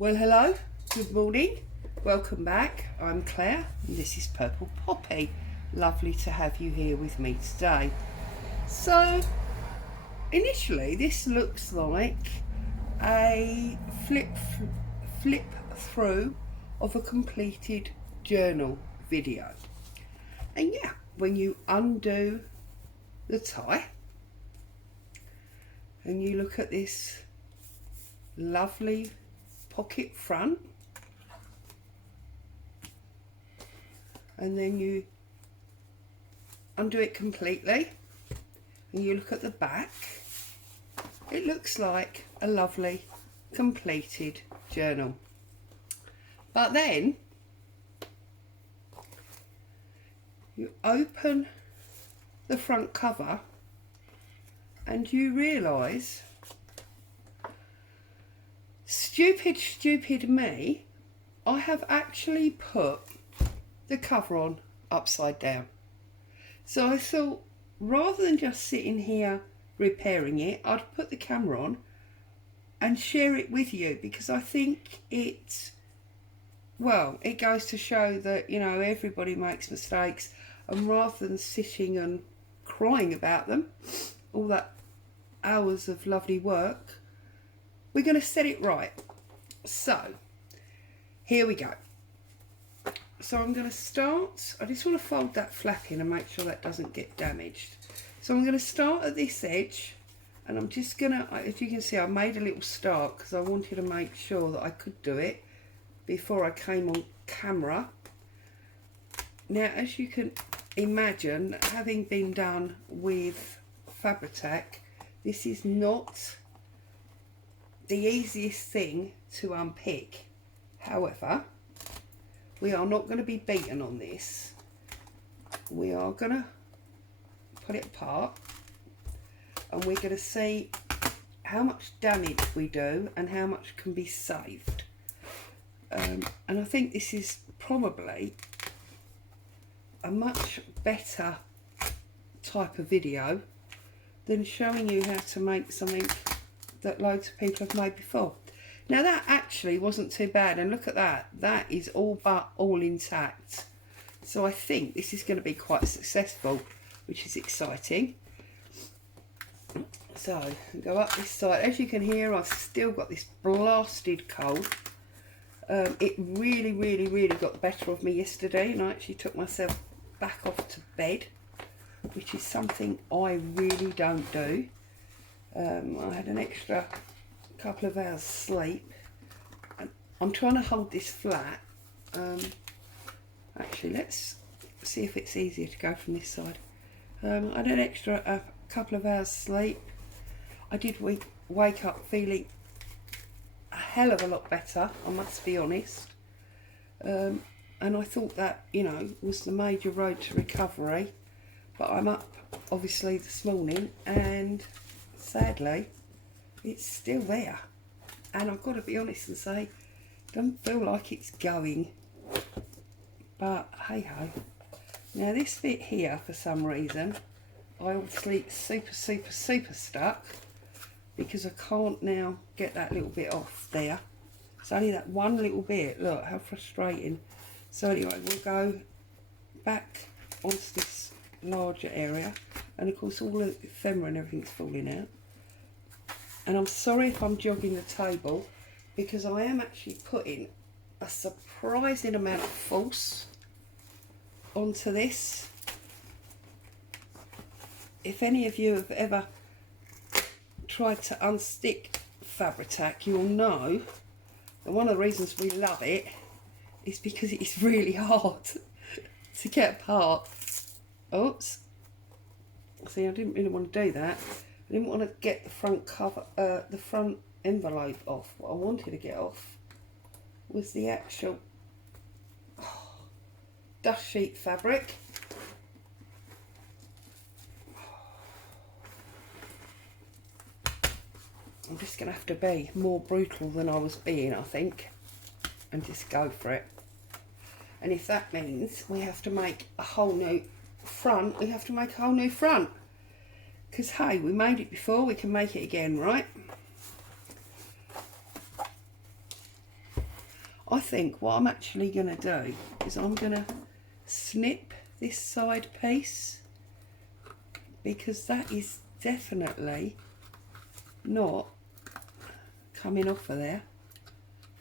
Well, hello, good morning, welcome back. I'm Claire and this is Purple Poppy. Lovely to have you here with me today. So, initially, this looks like a flip through of a completed journal video. And yeah, when you undo the tie and you look at this lovely pocket front, and then you undo it completely and you look at the back, it looks like a lovely completed journal. But then you open the front cover and you realise, stupid me, I have actually put the cover on upside down. So I thought, rather than just sitting here repairing it, I'd put the camera on and share it with you, because I think it goes to show that, you know, everybody makes mistakes, and rather than sitting and crying about them, all that hours of lovely work, we're going to set it right. So here we go. So I'm going to start, I just want to fold that flap in and make sure that doesn't get damaged. So I'm going to start at this edge, and I'm just going to, as you can see, I made a little start because I wanted to make sure that I could do it before I came on camera. Now, as you can imagine, having been done with Fabri-Tac, this is not the easiest thing to unpick. However, we are not going to be beaten on this. We are going to put it apart, and we're going to see how much damage we do and how much can be saved. And I think this is probably a much better type of video than showing you how to make something that loads of people have made before. Now, that actually wasn't too bad, and look at that, that is all but all intact. So I think this is going to be quite successful, which is exciting. So go up this side. As you can hear, I've still got this blasted cold. It really got the better of me yesterday, and I actually took myself back off to bed, which is something I really don't do. I had an extra couple of hours sleep, and I'm trying to hold this flat. Actually, let's see if it's easier to go from this side. I had an extra couple of hours sleep. I did wake up feeling a hell of a lot better, I must be honest. And I thought that, you know, was the major road to recovery. But I'm up, obviously, this morning, and sadly, it's still there. And I've got to be honest and say, it doesn't feel like it's going. But hey ho. Now, this bit here, for some reason, I obviously super stuck, because I can't now get that little bit off there. It's only that one little bit. Look how frustrating. So anyway, we'll go back onto this larger area, and of course all the ephemera and everything's falling out. And I'm sorry if I'm jogging the table, because I am actually putting a surprising amount of force onto this. If any of you have ever tried to unstick Fabri-Tac, you'll know that one of the reasons we love it is because it is really hard to get apart. Oops. See, I didn't really want to do that. I didn't want to get the front cover, the front envelope off. What I wanted to get off was the actual dust sheet fabric. I'm just going to have to be more brutal than I was being, I think, and just go for it. And if that means we have to make a whole new front, we have to make a whole new front. Because, hey, we made it before, we can make it again, right? I think what I'm actually going to do is I'm going to snip this side piece, because that is definitely not coming off of there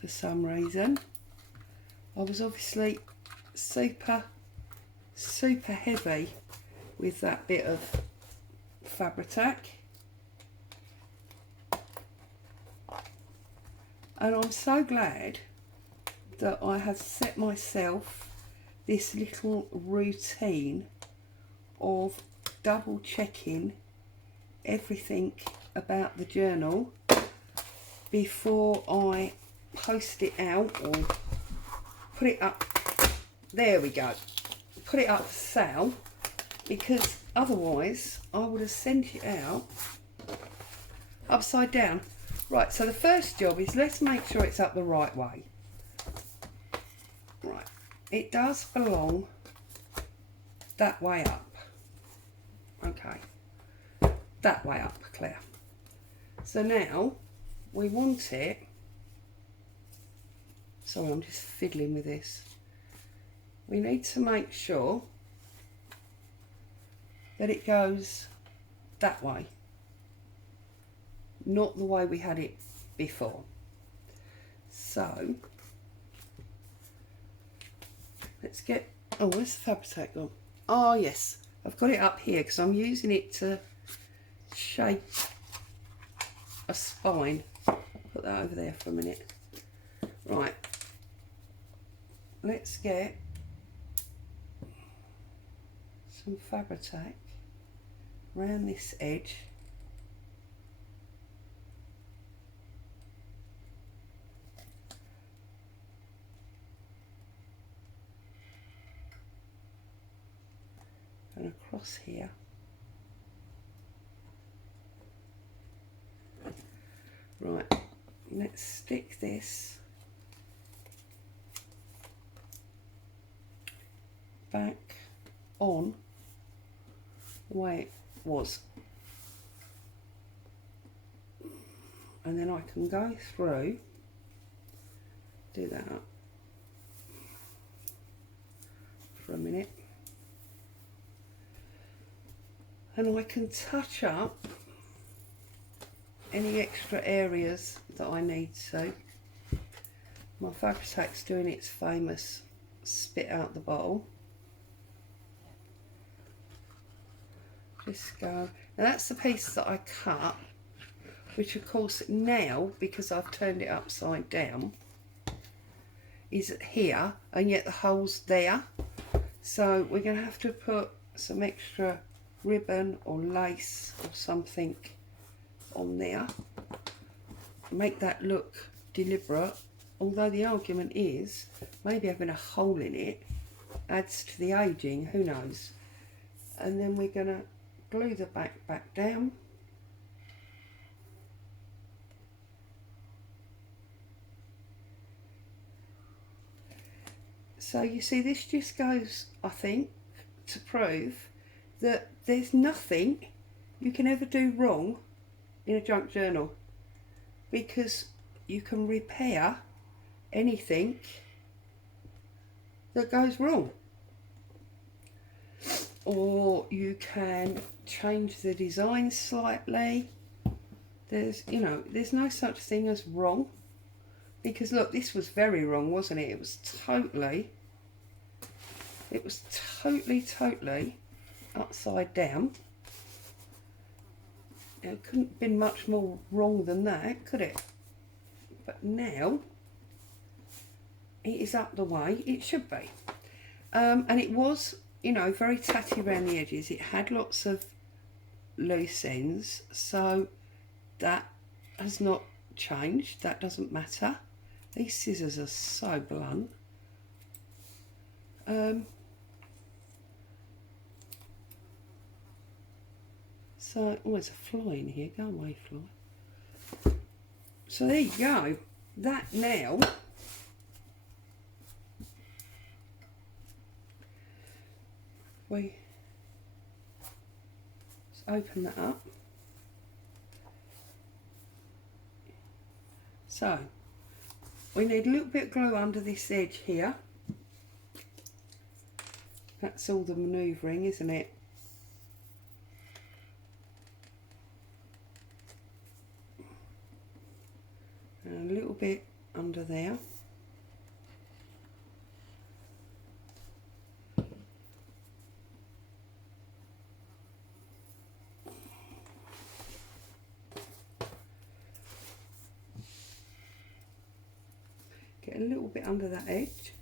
for some reason. I was obviously super heavy with that bit of Fabri-Tac, and I'm so glad that I have set myself this little routine of double checking everything about the journal before I post it out or put it up. There we go, put it up for sale, because otherwise I would have sent it out upside down. Right, so the first job is, let's make sure it's up the right way. Right, it does belong that way up. Okay, that way up, Claire. So now we want it, sorry, I'm just fiddling with this. We need to make sure that it goes that way, not the way we had it before. So let's get, oh, where's the Fabri-Tac gone? Oh yes, I've got it up here because I'm using it to shape a spine. Put that over there for a minute. Right, let's get some Fabri-Tac around this edge. And across here. Right, let's stick this back on the way it was, and then I can go through, do that for a minute, and I can touch up any extra areas that I need to. My Fabri-Tac's doing its famous spit out the bottle. Just go. Now that's the piece that I cut, which of course now, because I've turned it upside down, is here, and yet the hole's there. So we're going to have to put some extra ribbon or lace or something on there, make that look deliberate, although the argument is maybe having a hole in it adds to the aging, who knows. And then we're going to glue the back down. So you see, this just goes, I think, to prove that there's nothing you can ever do wrong in a junk journal, because you can repair anything that goes wrong, or you can change the design slightly. There's, you know, there's no such thing as wrong, because look, this was very wrong, wasn't it? It was totally upside down. It couldn't have been much more wrong than that, could it? But now it is up the way it should be. And it was, you know, very tatty around the edges. It had lots of loose ends, so that has not changed. That doesn't matter. These scissors are so blunt. So, oh, there's a fly in here. Go away, fly. So there you go. That now let's open that up. So we need a little bit of glue under this edge here. That's all the manoeuvring, isn't it? And a little bit under there. Get a little bit under that edge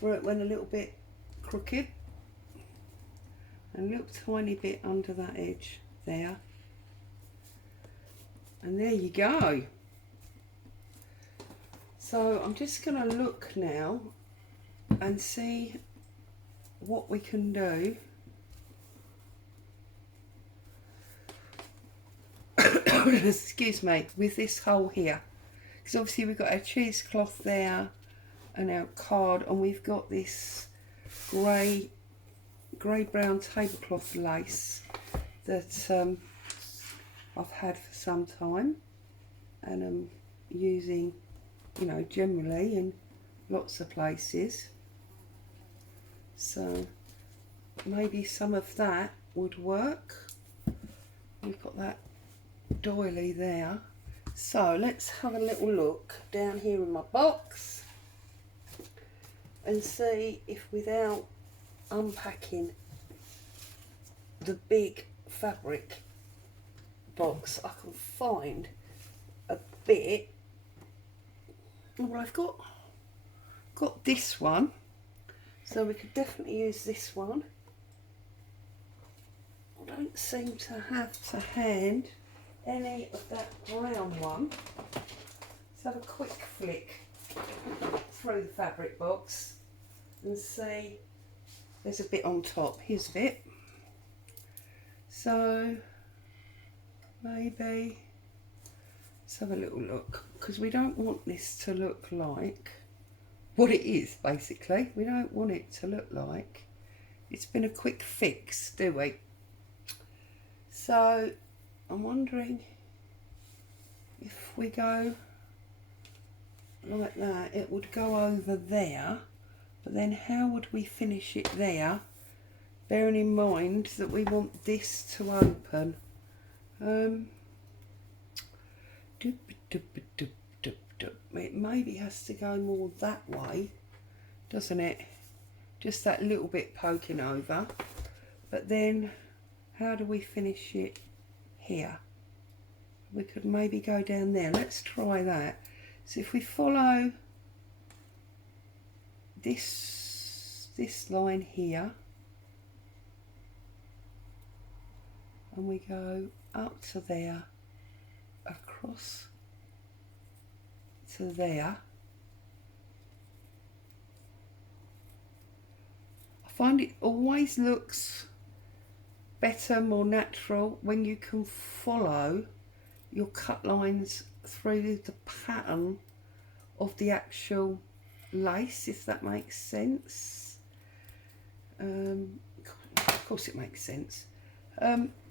where it went a little bit crooked, and a little tiny bit under that edge there, and there you go. So I'm just going to look now and see what we can do. Excuse me, with this hole here, because obviously we've got our cheesecloth there and our card, and we've got this grey brown tablecloth lace that I've had for some time, and I'm using, you know, generally in lots of places. So maybe some of that would work. We've got that doily there. So let's have a little look down here in my box and see if, without unpacking the big fabric box, I can find a bit. Well, I've got this one, so we could definitely use this one. I don't seem to have to hand any of that brown one. Let's have a quick flick through the fabric box and see. There's a bit on top. Here's a bit. So maybe let's have a little look, because we don't want this to look like what it is, basically. We don't want it to look like it's been a quick fix, do we? So I'm wondering if we go like that, it would go over there, but then how would we finish it there, bearing in mind that we want this to open? It maybe has to go more that way, doesn't it? Just that little bit poking over. But then how do we finish it here? We could maybe go down there. Let's try that. So if we follow this line here, and we go up to there, across to there, I find it always looks better, more natural, when you can follow your cut lines through the pattern of the actual lace, if that makes sense. Of course it makes sense.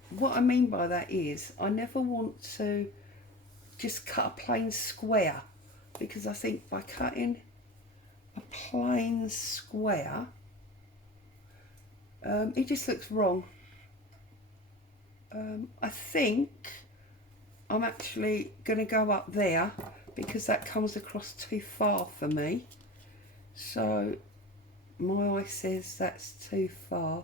What I mean by that is I never want to just cut a plain square, because I think by cutting a plain square, it just looks wrong. I think I'm actually going to go up there, because that comes across too far for me. So my eye says that's too far.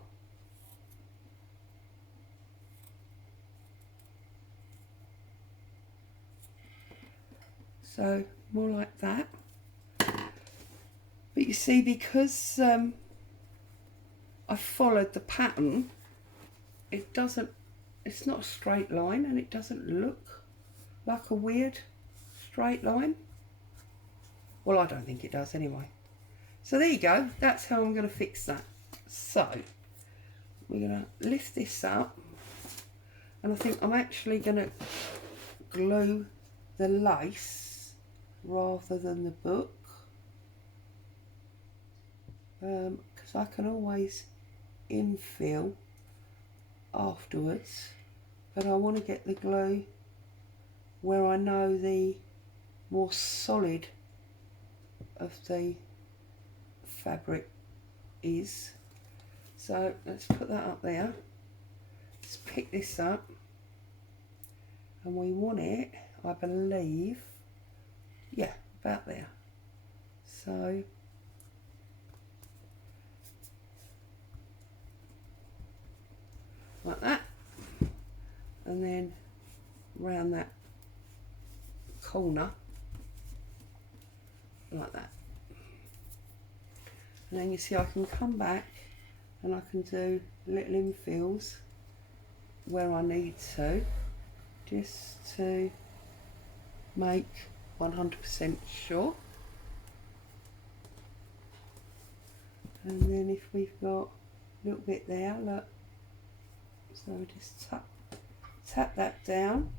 So more like that. But you see, because I followed the pattern, it's not a straight line, and it doesn't look like a weird straight line. Well, I don't think it does anyway. So there you go. That's how I'm going to fix that. So we're going to lift this up, and I think I'm actually going to glue the lace rather than the book, because I can always infill afterwards, but I want to get the glue where I know the more solid of the fabric is. So let's put that up there. Let's pick this up, and we want it, I believe, yeah, about there. So like that, and then round that corner like that, and then you see I can come back and I can do little infills where I need to, just to make 100% sure. And then if we've got a little bit there, look, so just tap that down.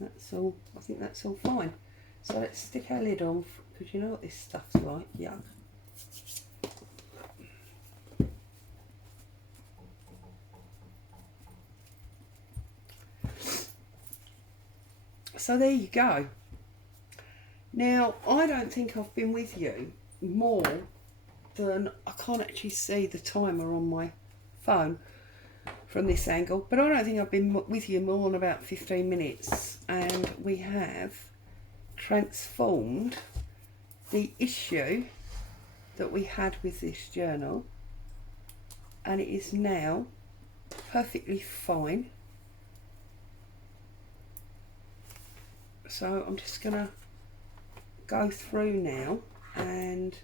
That's all, I think that's all fine. So let's stick our lid on, because you know what this stuff's like, yuck. So there you go. Now, I don't think I've been with you more than, I can't actually see the timer on my phone from this angle, but I don't think I've been with you more than about 15 minutes, and we have transformed the issue that we had with this journal, and it is now perfectly fine. So I'm just gonna go through now and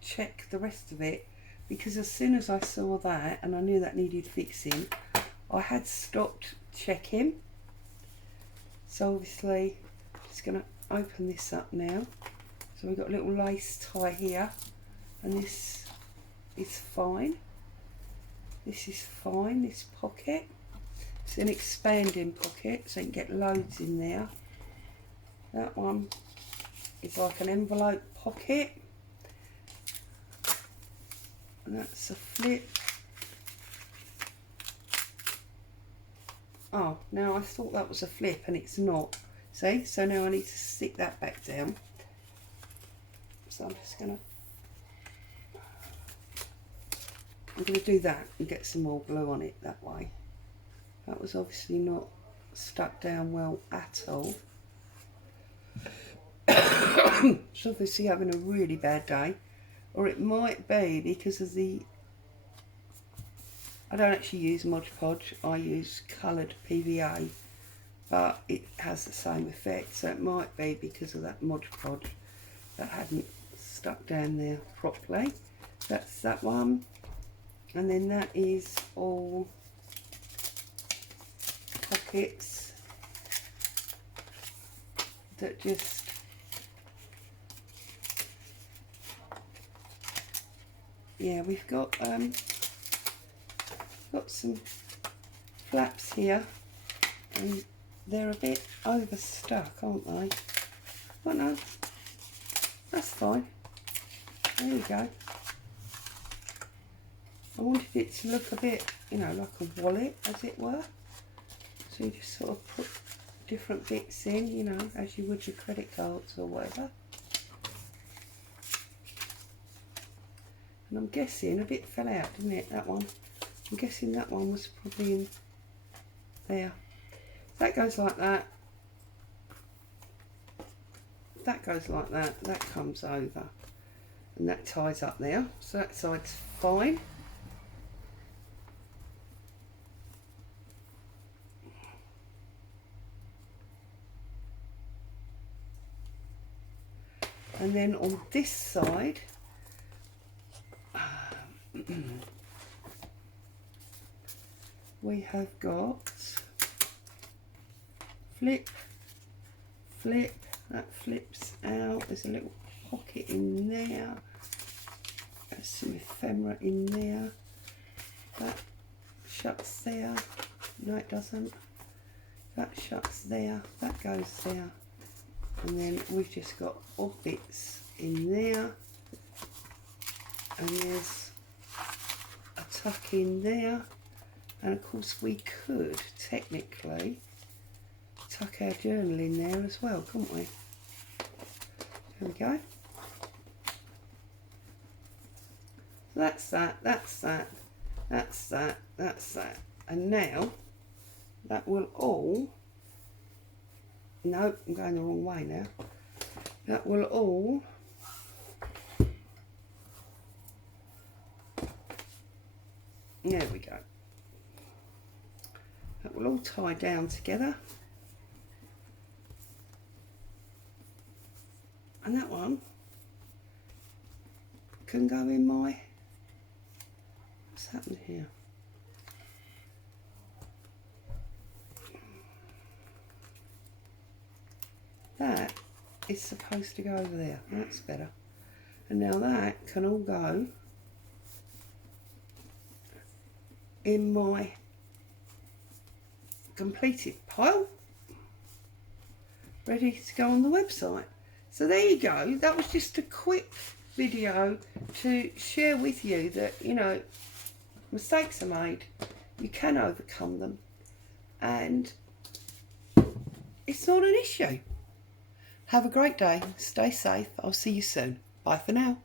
check the rest of it, because as soon as I saw that and I knew that needed fixing, I had stopped checking. So obviously I'm just going to open this up now. So we've got a little lace tie here, and this is fine. This is fine, this pocket. It's an expanding pocket, so you can get loads in there. That one is like an envelope pocket. And that's a flip. Oh, now I thought that was a flip and it's not. See, so now I need to stick that back down. So I'm gonna do that and get some more glue on it that way. That was obviously not stuck down well at all. It's obviously having a really bad day, or it might be because of the, I don't actually use Mod Podge, I use coloured PVA, but it has the same effect, so it might be because of that Mod Podge that hadn't stuck down there properly. That's that one, and then that is all pockets that just yeah, we've got some flaps here, and they're a bit overstuck, aren't they? But no, that's fine. There you go. I wanted it to look a bit, you know, like a wallet, as it were. So you just sort of put different bits in, you know, as you would your credit cards or whatever. And I'm guessing a bit fell out, didn't it, that one? I'm guessing that one was probably in there. That goes like that. That goes like that. That comes over. And that ties up there. So that side's fine. And then on this side, we have got flip, flip, that flips out, there's a little pocket in there, there's some ephemera in there, that shuts there, no it doesn't, that shuts there, that goes there, and then we've just got odd bits in there, and there's a tuck in there, And of course we could technically tuck our journal in there as well, couldn't we? There we go. That's that, that's that, that's that, that's that. And now that will all, no, I'm going the wrong way now. That will all there we go. That will all tie down together. And that one can go in my, what's happened here? That is supposed to go over there. That's better. And now that can all go in my completed pile, ready to go on the website. So there you go. That was just a quick video to share with you that, you know, mistakes are made, you can overcome them, and it's not an issue. Have a great day, stay safe, I'll see you soon. Bye for now.